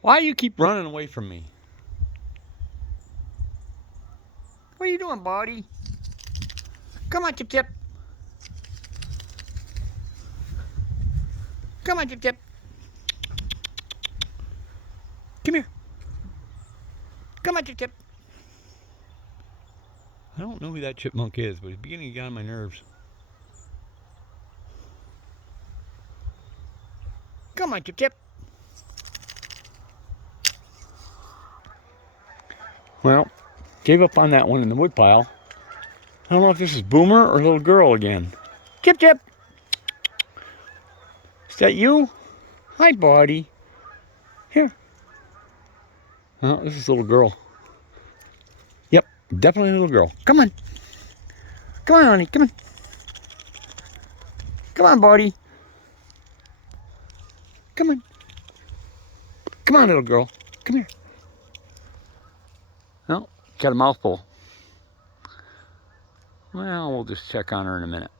Why do you keep running away from me? What are you doing, buddy? Come on, Chip Chip. Come on, Chip Chip. Come here. Come on, Chip Chip. I don't know who that chipmunk is, but he's beginning to get on my nerves. Come on, Chip Chip. Well, gave up on that one in the woodpile. I don't know if this is Boomer or little girl again. Chip Chip. Is that you? Hi, buddy. Here. Oh, this is little girl. Yep, definitely a little girl. Come on. Come on, honey. Come on. Come on, buddy. Come on. Come on, little girl. Come here. Oh, got a mouthful. Well, we'll just check on her in a minute.